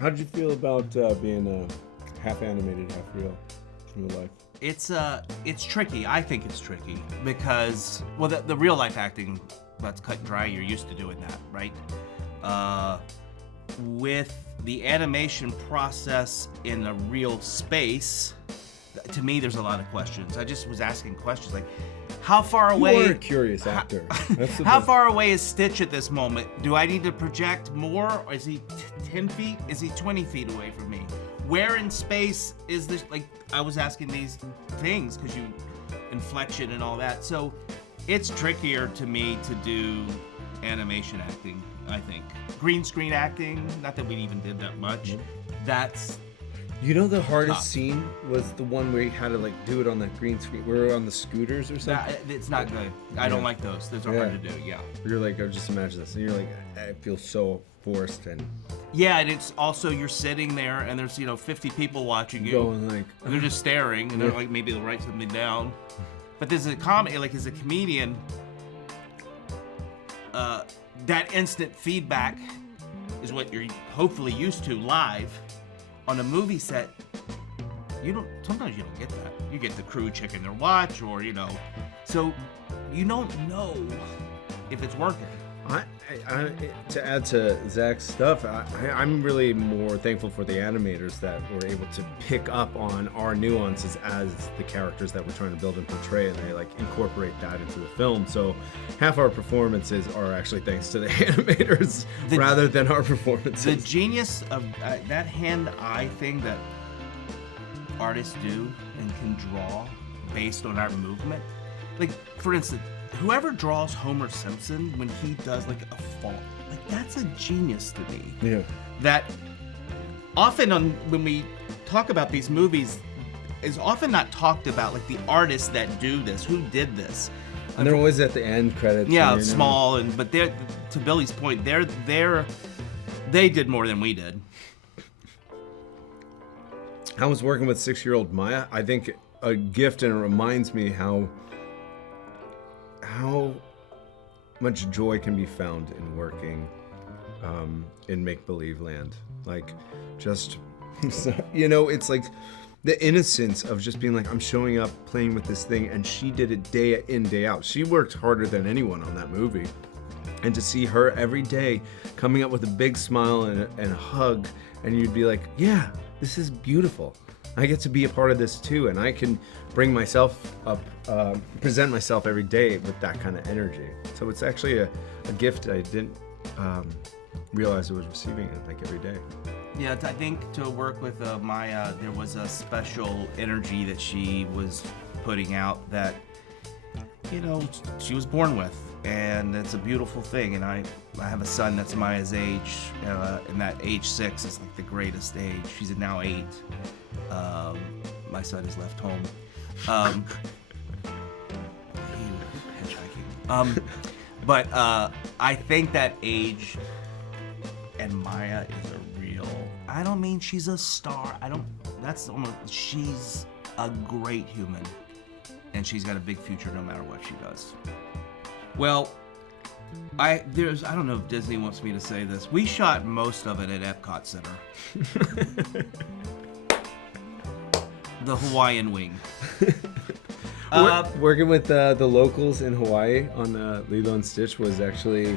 How did you feel about being half animated, half real in real life? It's tricky. I think it's tricky because, well, the real life acting, that's cut and dry. You're used to doing that, right? With the animation process in a real space, to me, there's a lot of questions. I just was asking questions like, how far away? You are a curious actor. How far away is Stitch at this moment? Do I need to project more? Or is he 10 feet? Is he 20 feet away from me? Where in space is this? Like, I was asking these things because you inflection and all that. So it's trickier to me to do animation acting, I think. Green screen acting, not that we even did that much. That's You know, the hardest scene was the one where you had to like do it on that green screen. We were on the scooters or something. it's not good. I don't like those. Those are hard to do. Yeah. You're like, oh, just imagine this, and you're like, I feel so forced and. Yeah, and it's also you're sitting there and there's 50 people watching you. Going like. And they're just staring and they're like, maybe they'll write something down. But there's a comedy, like as a comedian, that instant feedback is what you're hopefully used to live. On a movie set, sometimes you don't get that. You get the crew checking their watch or, so you don't know if it's working. To add to Zach's stuff, I'm really more thankful for the animators that were able to pick up on our nuances as the characters that we're trying to build and portray, and they like incorporate that into the film. So half our performances are actually thanks to the animators rather than our performances. The genius of that hand-eye thing that artists do and can draw based on our movement. Like, for instance, whoever draws Homer Simpson when he does like a fall, like that's a genius to me. Yeah. That often when we talk about these movies is often not talked about, like the artists that do this, who did this. And they're always at the end credits. Yeah, small, but they're, to Billy's point, they did more than we did. I was working with 6-year-old Maya. I think a gift, and it reminds me how much joy can be found in working in make-believe land. Like, just, it's like the innocence of just being like, I'm showing up, playing with this thing, and she did it day in, day out. She worked harder than anyone on that movie. And to see her every day coming up with a big smile and a hug, and you'd be like, yeah, this is beautiful. I get to be a part of this too, and I can bring myself up, present myself every day with that kind of energy. So it's actually a gift I didn't realize I was receiving it like every day. Yeah, I think to work with Maya, there was a special energy that she was putting out that, she was born with. And it's a beautiful thing. And I have a son that's Maya's age, and that age 6 is like the greatest age. She's now 8. My son has left home. Hitchhiking. But I think that age and Maya is a real. I don't mean she's a star. She's a great human, and she's got a big future no matter what she does. Well, I don't know if Disney wants me to say this. We shot most of it at Epcot Center. The Hawaiian wing. Working with the locals in Hawaii on Lilo and Stitch was actually,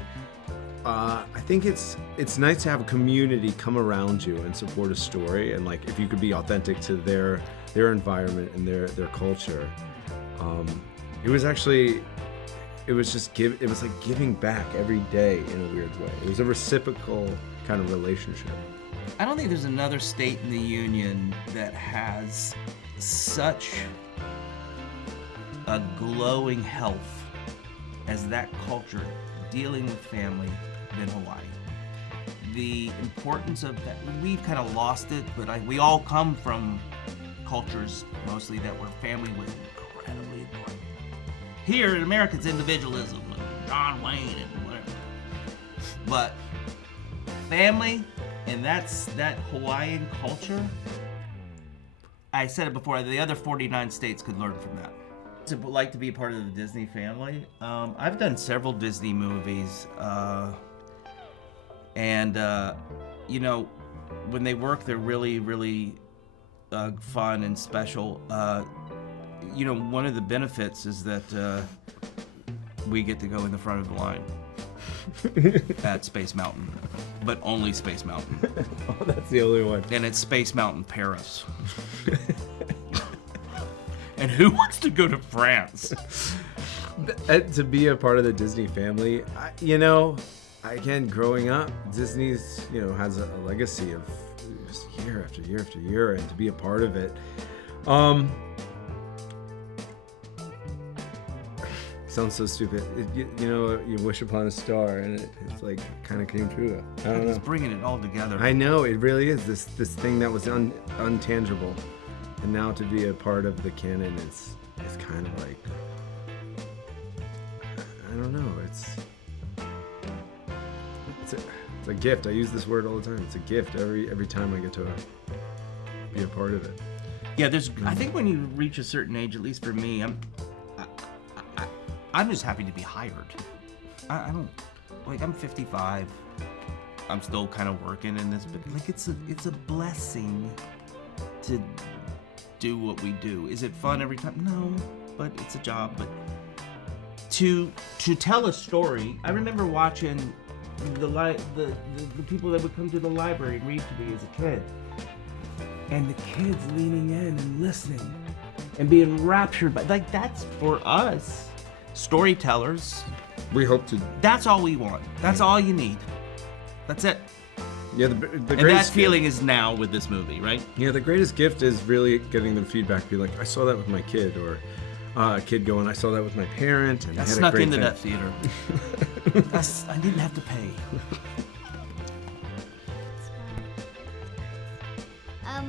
I think it's nice to have a community come around you and support a story, and like if you could be authentic to their environment and their culture. It was actually. It was like giving back every day in a weird way. It was a reciprocal kind of relationship. I don't think there's another state in the union that has such a glowing health as that culture dealing with family than Hawaii. the importance of that. We've kind of lost it, but we all come from cultures mostly that where family was incredibly important. Here in America, it's individualism, and John Wayne and whatever. But family, and that Hawaiian culture, I said it before, the other 49 states could learn from that. To like to be a part of the Disney family. I've done several Disney movies, and you know, when they work, they're really, really fun and special. You know, one of the benefits is that we get to go in the front of the line at Space Mountain, but only Space Mountain. Oh, that's the only one. And it's Space Mountain Paris. And who wants to go to France? To be a part of the Disney family, you know, again, growing up, Disney's, you know, has a legacy of just year after year after year, and to be a part of it. Sounds so stupid. You know, you wish upon a star, and it's like kind of came true. I don't know. It's bringing it all together. I know, it really is this thing that was untangible, and now to be a part of the canon is kind of like, I don't know. It's a gift. I use this word all the time. It's a gift every time I get to be a part of it. Yeah, I think when you reach a certain age, at least for me, I'm just happy to be hired. I don't, like, I'm 55. I'm still kind of working in this, but like it's a blessing to do what we do. Is it fun every time? No, but it's a job. But to tell a story, I remember watching the people that would come to the library and read to me as a kid, and the kids leaning in and listening and being raptured by, like, that's for us storytellers. We hope to. That's all we want. That's all you need. That's it. Yeah, the and greatest that feeling is now with this movie, right? Yeah, the greatest gift is really getting them feedback. Be like, I saw that with my kid, or a kid going, I saw that with my parent, and I had a snuck great into time. that theater. I didn't have to pay.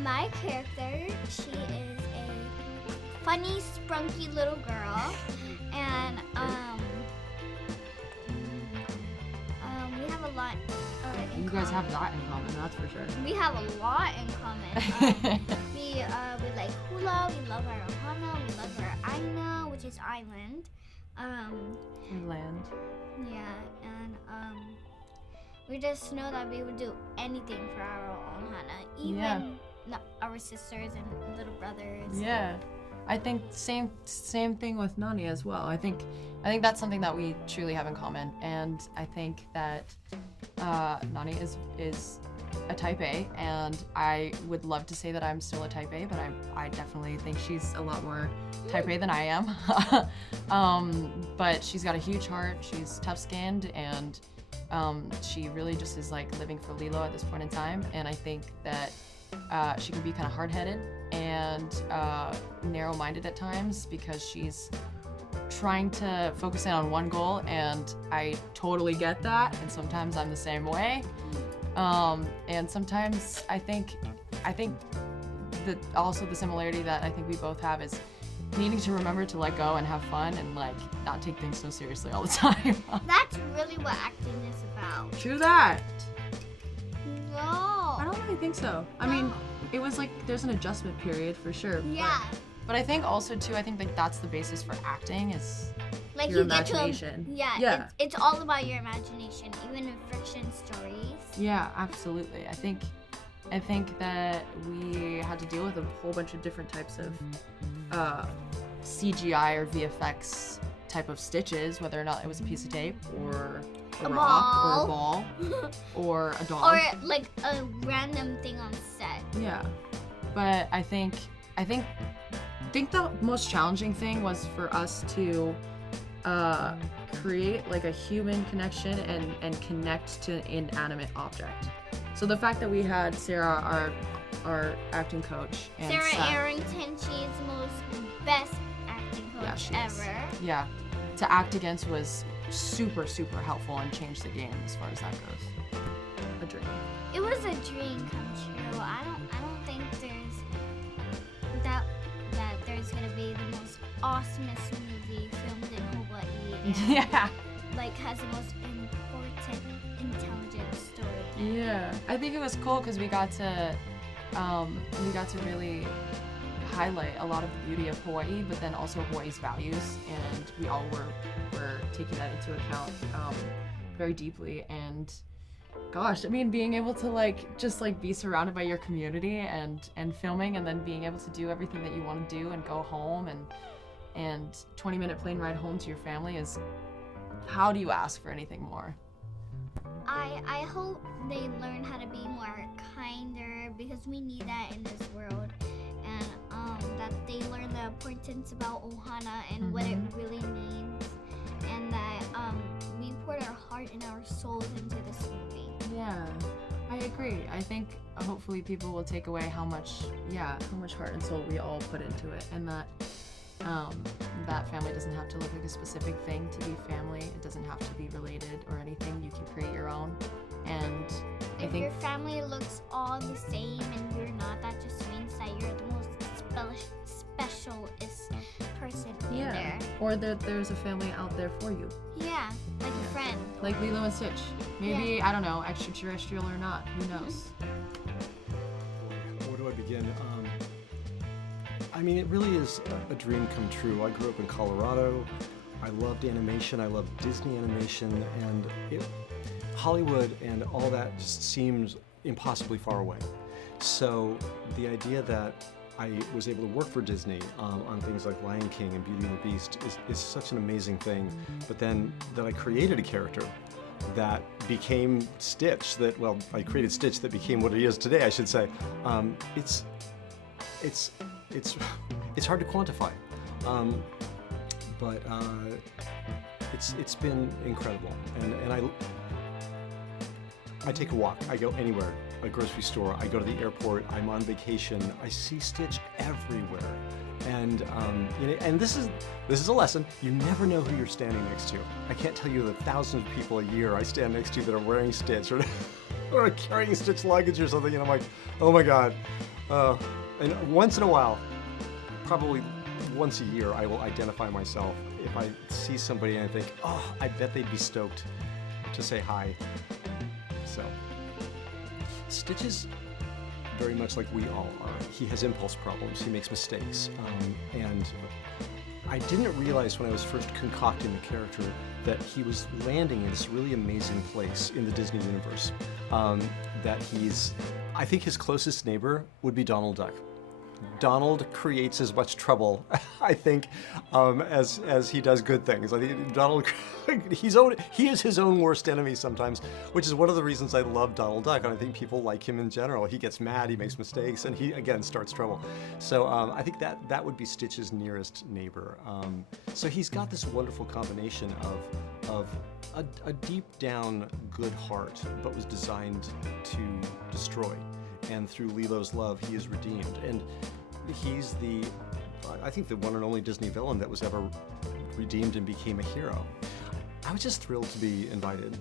My character, she is a funny, sprunky little girl, and we have a lot in You guys have that in common, that's for sure. We have a lot in common. We like hula, we love our ohana, we love our aina, which is island. Land. Yeah, and we just know that we would do anything for our ohana, even our sisters and little brothers. Yeah. I think same thing with Nani as well. I think that's something that we truly have in common, and I think that Nani is a type A, and I would love to say that I'm still a type A, but I definitely think she's a lot more type A than I am. But she's got a huge heart. She's tough-skinned, and she really just is like living for Lilo at this point in time. And I think that she can be kind of hard-headed and narrow-minded at times because she's trying to focus in on one goal, and I totally get that, and sometimes I'm the same way. And sometimes I think that also the similarity that I think we both have is needing to remember to let go and have fun and like not take things so seriously all the time. That's really what acting is about. True that. No. I don't really think so. I mean, it was like there's an adjustment period for sure. Yeah. But I think also too, I think like that's the basis for acting is Like your you get imagination. to it's all about your imagination, even in fiction stories. Yeah, absolutely. I think that we had to deal with a whole bunch of different types of CGI or VFX type of stitches, whether or not it was a piece of tape or a rock or a ball or a dog or like a random thing on set. Yeah, but I think the most challenging thing was for us to create like a human connection and connect to an inanimate object. So the fact that we had Sarah, our acting coach, and Sarah Seth, Arrington, she is the most best acting coach ever. Yeah, to act against was super, super helpful and changed the game as far as that goes. a dream? It was a dream come true. I don't think there's gonna be the most awesomest movie filmed in Hawaii. And, Yeah. Like has the most important, intelligent story. Yeah. I think it was cool because we got to really highlight a lot of the beauty of Hawaii, but then also Hawaii's values, and we all were taking that into account very deeply. And gosh, I mean, being able to just be surrounded by your community and filming, and then being able to do everything that you want to do and go home, and 20-minute plane ride home to your family is, how do you ask for anything more? I hope they learn how to be more kinder, because we need that in this world, and that they learn the importance about ohana and what it really means, and that we put our heart and our souls into this movie. Yeah, I agree. I think hopefully people will take away how much heart and soul we all put into it, and that that family doesn't have to look like a specific thing to be family. It doesn't have to be related or anything. You can create your own. And I If think your family looks all the same and you're not, that just means that you're the most specialist person in there. Or that there's a family out there for you. Yeah, like a friend. Like Lilo and Stitch. Maybe, Yeah. I don't know, extraterrestrial or not. Who knows? Where do I begin? I mean, it really is a dream come true. I grew up in Colorado. I loved animation. I loved Disney animation, and Hollywood and all that just seemed impossibly far away. So the idea that I was able to work for Disney on things like Lion King and Beauty and the Beast is such an amazing thing. But then that I created a character that became Stitch, I created Stitch that became what it is today, I should say. It's hard to quantify, but it's been incredible. And I take a walk. I go anywhere, a grocery store. I go to the airport. I'm on vacation. I see Stitch everywhere, and this is a lesson. You never know who you're standing next to. I can't tell you the thousands of people a year I stand next to that are wearing Stitch or carrying Stitch luggage or something, and I'm like, oh my God. And once in a while, probably once a year, I will identify myself. If I see somebody and I think, oh, I bet they'd be stoked to say hi. So, Stitch is very much like we all are. He has impulse problems, he makes mistakes. And I didn't realize when I was first concocting the character that he was landing in this really amazing place in the Disney universe. I think his closest neighbor would be Donald Duck. Donald creates as much trouble, I think, as he does good things. I think Donald, he is his own worst enemy sometimes, which is one of the reasons I love Donald Duck, and I think people like him in general. He gets mad, he makes mistakes, and he, again, starts trouble. So I think that would be Stitch's nearest neighbor. So he's got this wonderful combination of a deep down good heart, but was designed to destroy. And through Lilo's love, he is redeemed. And he's I think the one and only Disney villain that was ever redeemed and became a hero. I was just thrilled to be invited.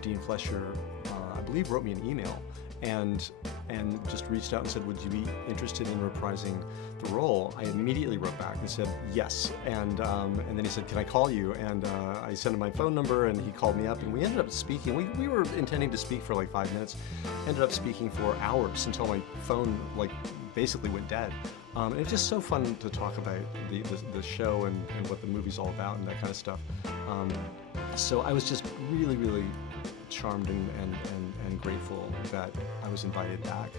Dean Flesher, I believe, wrote me an email and just reached out and said, would you be interested in reprising the role? I immediately wrote back and said yes, and then he said, can I call you? And I sent him my phone number, and he called me up, and we ended up speaking. We were intending to speak for like 5 minutes, ended up speaking for hours until my phone basically went dead. It was just so fun to talk about the show and what the movie's all about and that kind of stuff. So I was just really, really charmed and grateful that I was invited back.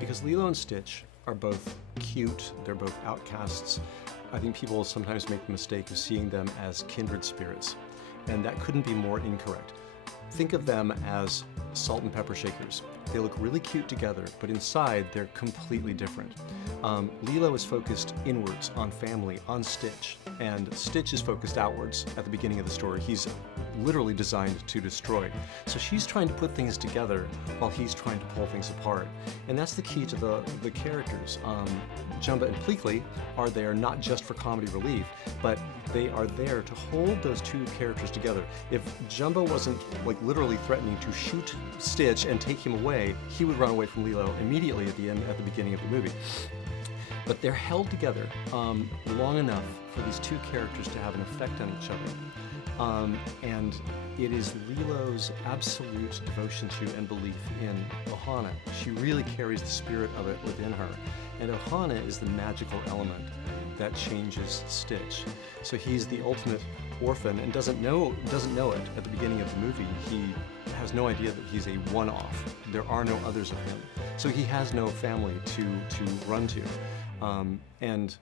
Because Lilo and Stitch are both cute, they're both outcasts. I think people sometimes make the mistake of seeing them as kindred spirits, and that couldn't be more incorrect. Think of them as salt and pepper shakers. They look really cute together, but inside they're completely different. Lilo is focused inwards on family, on Stitch, and Stitch is focused outwards at the beginning of the story. He's literally designed to destroy. So she's trying to put things together while he's trying to pull things apart. And that's the key to the characters. Jumba and Pleakley are there not just for comedy relief, but they are there to hold those two characters together. If Jumba wasn't like literally threatening to shoot Stitch and take him away, he would run away from Lilo immediately at the beginning of the movie. But they're held together long enough for these two characters to have an effect on each other. And it is Lilo's absolute devotion to and belief in Ohana. She really carries the spirit of it within her. And Ohana is the magical element that changes Stitch. So he's the ultimate orphan and doesn't know it at the beginning of the movie. He has no idea that he's a one-off. There are no others of him. So he has no family to run to. And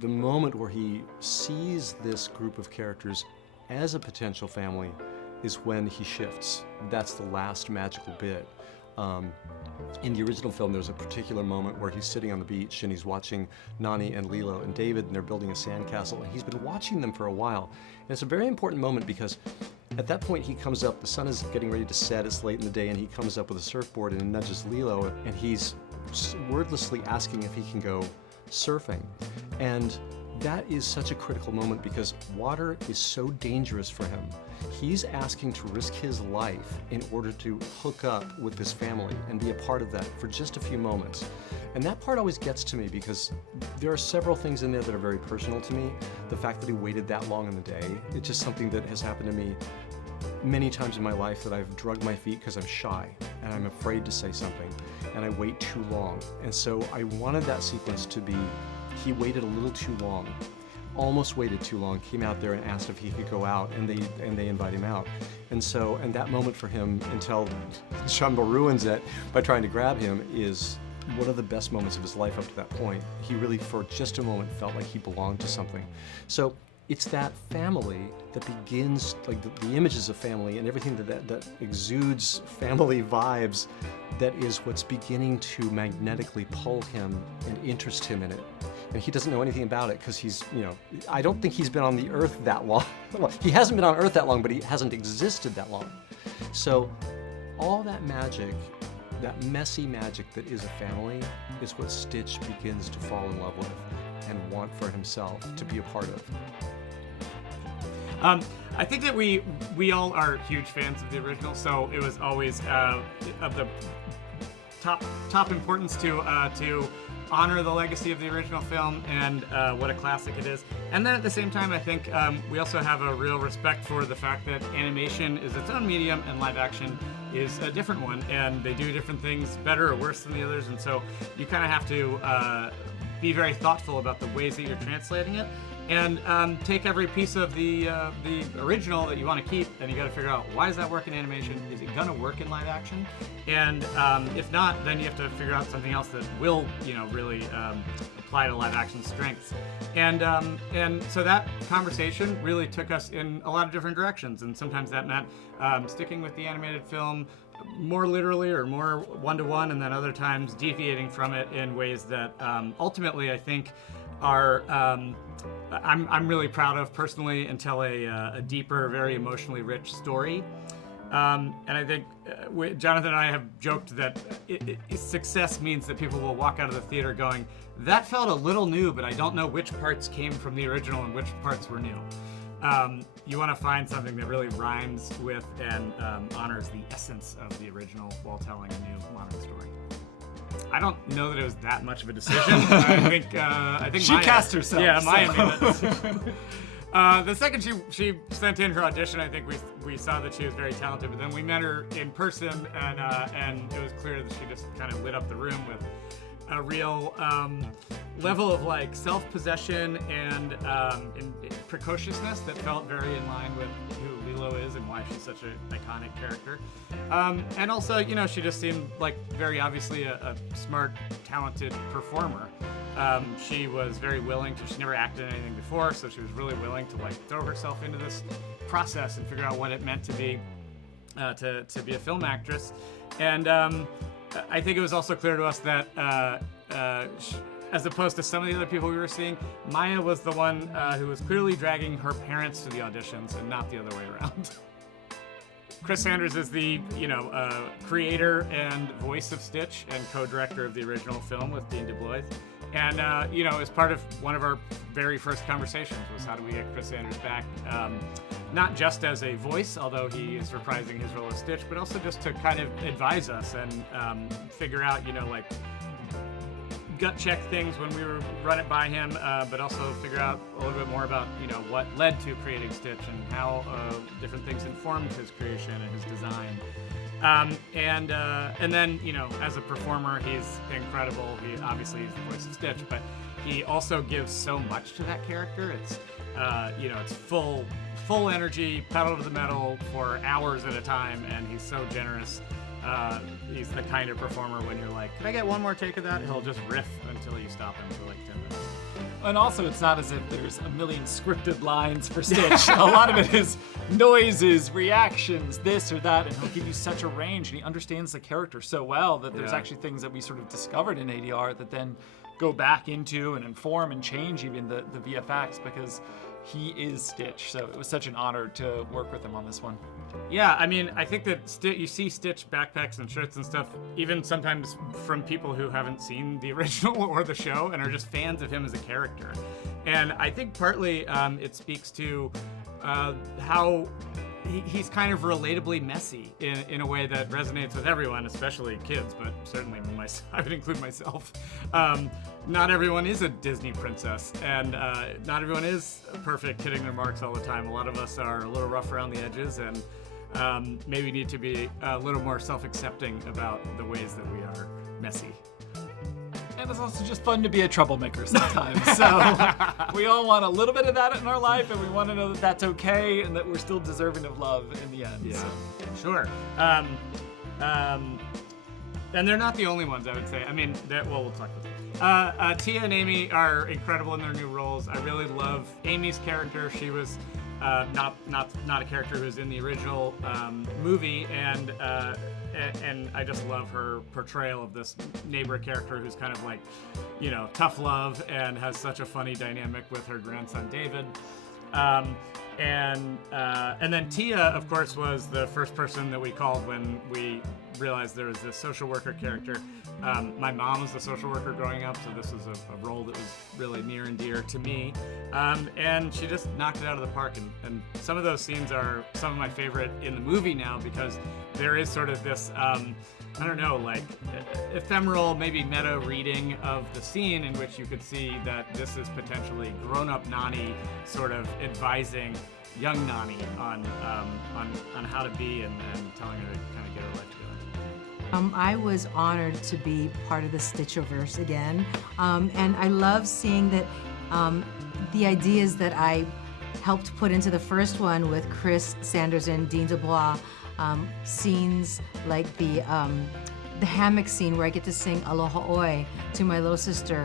the moment where he sees this group of characters as a potential family is when he shifts. That's the last magical bit. In the original film, there's a particular moment where he's sitting on the beach and he's watching Nani and Lilo and David, and they're building a sandcastle, and he's been watching them for a while. And it's a very important moment because at that point he comes up, the sun is getting ready to set, it's late in the day, and he comes up with a surfboard and nudges Lilo, and he's wordlessly asking if he can go surfing. And that is such a critical moment because water is so dangerous for him. He's asking to risk his life in order to hook up with this family and be a part of that for just a few moments. And that part always gets to me because there are several things in there that are very personal to me. The fact that he waited that long in the day, it's just something that has happened to me many times in my life, that I've drugged my feet because I'm shy and I'm afraid to say something and I wait too long. And so I wanted that sequence to be, he waited a little too long, almost waited too long, came out there and asked if he could go out, and they invite him out. And so, and that moment for him, until Jumba ruins it by trying to grab him, is one of the best moments of his life up to that point. He really, for just a moment, felt like he belonged to something. So it's that family that begins, like the images of family and everything that exudes family vibes, that is what's beginning to magnetically pull him and interest him in it. And he doesn't know anything about it because he's, I don't think he's been on the earth that long. He hasn't been on earth that long, but he hasn't existed that long. So all that magic, that messy magic that is a family, is what Stitch begins to fall in love with and want for himself to be a part of. I think that we all are huge fans of the original, so it was always of the top importance to honor the legacy of the original film and what a classic it is. And then at the same time, I think we also have a real respect for the fact that animation is its own medium and live action is a different one, and they do different things better or worse than the others, and so you kind of have to be very thoughtful about the ways that you're translating it. And take every piece of the original that you want to keep, and you got to figure out, why does that work in animation? Is it gonna work in live action? And if not, then you have to figure out something else that will, really apply to live action strengths. And so that conversation really took us in a lot of different directions, and sometimes that meant sticking with the animated film more literally or more one-to-one, and then other times deviating from it in ways that ultimately I think are I'm really proud of personally, and tell a deeper, very emotionally rich story. And I think Jonathan and I have joked that success means that people will walk out of the theater going, that felt a little new, but I don't know which parts came from the original and which parts were new. You want to find something that really rhymes with and honors the essence of the original while telling a new modern story. I don't know that it was that much of a decision. I think she Maya, cast herself. Yeah, Maya so. made that decision. The second she sent in her audition, I think we saw that she was very talented. But then we met her in person, and it was clear that she just kind of lit up the room with a real level of like self-possession and precociousness that felt very in line with who Lilo is and why she's such an iconic character. And also, she just seemed like very obviously a smart, talented performer. She was very willing to, she never acted in anything before, so she was really willing to like throw herself into this process and figure out what it meant to be a film actress. And I think it was also clear to us that as opposed to some of the other people we were seeing, Maya was the one who was clearly dragging her parents to the auditions and not the other way around. Chris Sanders is the creator and voice of Stitch and co-director of the original film with Dean DeBlois. And as part of one of our very first conversations was how do we get Chris Sanders back, not just as a voice, although he is reprising his role as Stitch, but also just to kind of advise us and figure out, gut check things when we were run it by him, but also figure out a little bit more about what led to creating Stitch and how different things informed his creation and his design. And then as a performer, he's incredible. He obviously is the voice of Stitch, but he also gives so much to that character. It's it's full energy, pedal to the metal for hours at a time, and he's so generous. He's the kind of performer when you're like, can I get one more take of that? He'll just riff until you stop him for like 10 minutes. And also, it's not as if there's a million scripted lines for Stitch. A lot of it is noises, reactions, this or that, and he'll give you such a range, and he understands the character so well that there's actually things that we sort of discovered in ADR that then go back into and inform and change even the VFX, because he is Stitch. So it was such an honor to work with him on this one. Yeah, I mean, I think that you see Stitch backpacks and shirts and stuff, even sometimes from people who haven't seen the original or the show and are just fans of him as a character. And I think partly it speaks to how he's kind of relatably messy in a way that resonates with everyone, especially kids, but certainly I would include myself. Not everyone is a Disney princess, and not everyone is perfect, hitting their marks all the time. A lot of us are a little rough around the edges, and maybe need to be a little more self-accepting about the ways that we are messy. And it's also just fun to be a troublemaker sometimes. So we all want a little bit of that in our life, and we want to know that that's okay and that we're still deserving of love in the end. Yeah, so. Sure. And they're not the only ones, I would say. I mean, we'll talk about that. Tia and Amy are incredible in their new roles. I really love Amy's character. She was not a character who was in the original movie, and I just love her portrayal of this neighbor character who's kind of like, tough love and has such a funny dynamic with her grandson David. And then Tia, of course, was the first person that we called when we realized there was this social worker character. My mom was a social worker growing up, so this was a role that was really near and dear to me. And she just knocked it out of the park. And some of those scenes are some of my favorite in the movie now, because there is sort of this, ephemeral, maybe meta reading of the scene in which you could see that this is potentially grown-up Nani sort of advising young Nani on how to be and telling her to kind of get her life together. I was honored to be part of the Stitchiverse again, and I love seeing that the ideas that I helped put into the first one with Chris Sanders and Dean DeBlois, scenes like the hammock scene where I get to sing Aloha Oi to my little sister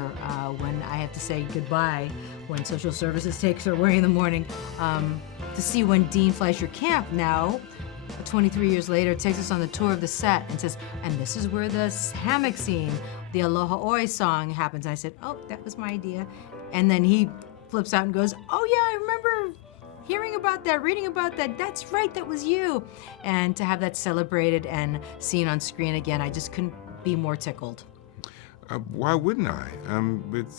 when I have to say goodbye when social services takes her away in the morning, to see when Dean Fleischer Camp now, 23 years later, takes us on the tour of the set and says, and this is where the hammock scene, the Aloha Oi song happens. I said, oh, that was my idea. And then he flips out and goes, oh yeah, I remember hearing about that, reading about that. That's right, that was you. And to have that celebrated and seen on screen again, I just couldn't be more tickled. Why wouldn't I? The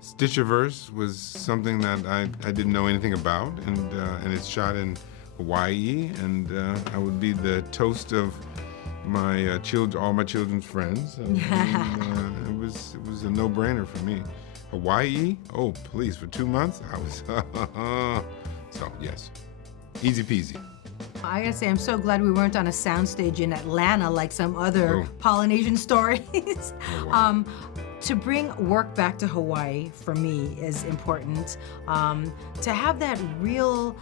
Stitchiverse was something that I didn't know anything about, and it's shot in Hawaii, and I would be the toast of my all my children's friends. And, it was a no-brainer for me. Hawaii? Oh, please, for 2 months? I was, so yes, easy peasy. I gotta say, I'm so glad we weren't on a soundstage in Atlanta like some other Polynesian stories. Wow. To bring work back to Hawaii, for me, is important. To have that real,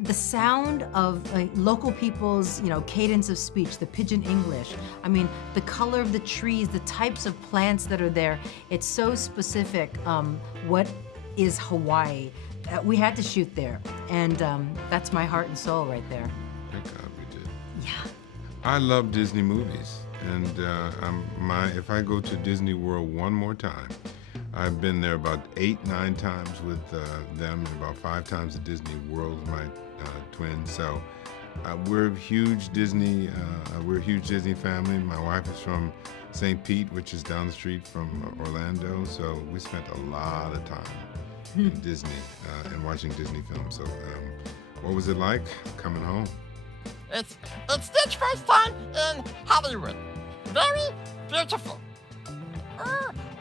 the sound of local people's, cadence of speech, the pidgin English. I mean, the color of the trees, the types of plants that are there. It's so specific. What is Hawaii? We had to shoot there, and that's my heart and soul right there. Thank God we did. Yeah. I love Disney movies, and if I go to Disney World one more time, I've been there about 8, 9 times with them, and about 5 times at Disney World with my twin. So we're a huge Disney family. My wife is from St. Pete, which is down the street from Orlando. So we spent a lot of time in Disney and watching Disney films. So what was it like coming home? It's Stitch's first time in Hollywood. Very beautiful.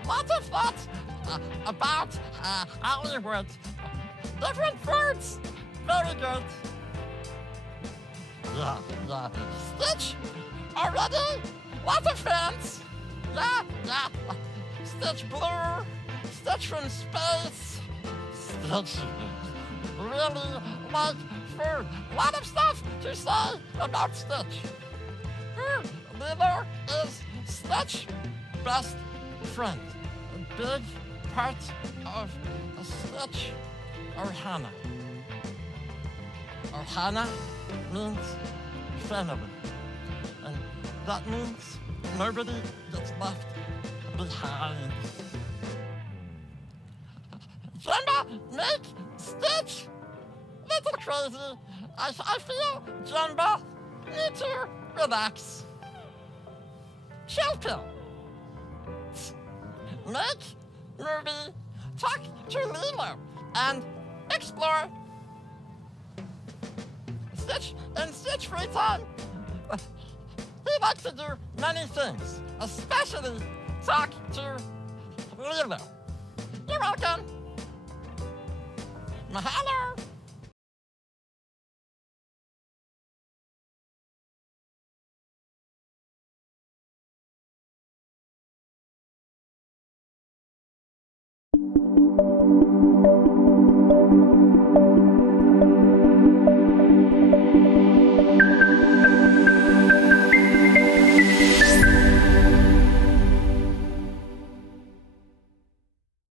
Lots of thoughts about Hollywood. Different foods. Very good. Yeah. Stitch already. Lots of fans. Yeah. Stitch Blue. Stitch from space. Stitch really like food. Lot of stuff to say about Stitch. Lilo is Stitch's best friend. A big part of Stitch, Ohana. Ohana means family. And that means nobody gets left behind. Jumbo, make Stitch little crazy. I feel Jumbo need to relax. Chill pill. Make movie, talk to Lilo, and explore. Stitch in Stitch free time. He likes to do many things, especially talk to Lilo. You're welcome. Mahalo.